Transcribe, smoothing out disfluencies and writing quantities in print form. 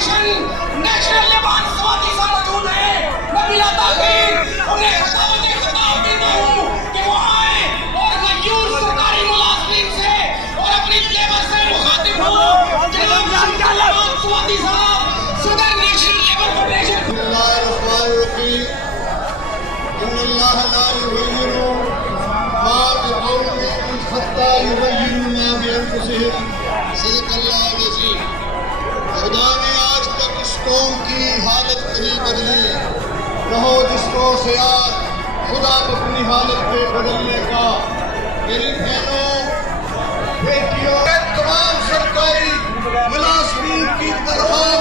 Federation national labour سوادی سا موجود ہے. نبیلہ تاخیر انہیں خطاب دیتا ہوں کہ وہ آئیں اور غیور سرکاری ملازمین سے اور اپنی لیبر سے مخاطب ہوں. جناب شمشاد سوادی صاحب صدر نیشنل لیبر فیڈریشن. بسم اللہ الرحمن الرحیم. ان اللہ لا یغیر ما بقوم حتی یغیروا ما بانفسہم. صدق اللہ العظیم. خدا نے آج تک اس قوم کی حالت نہیں بدلی. کہو جس کو خیال خدا کو اپنی حالت پہ بدلنے کا. میری بہنوں بیٹیوں تمام سرکاری ملازمین کی تنخواہ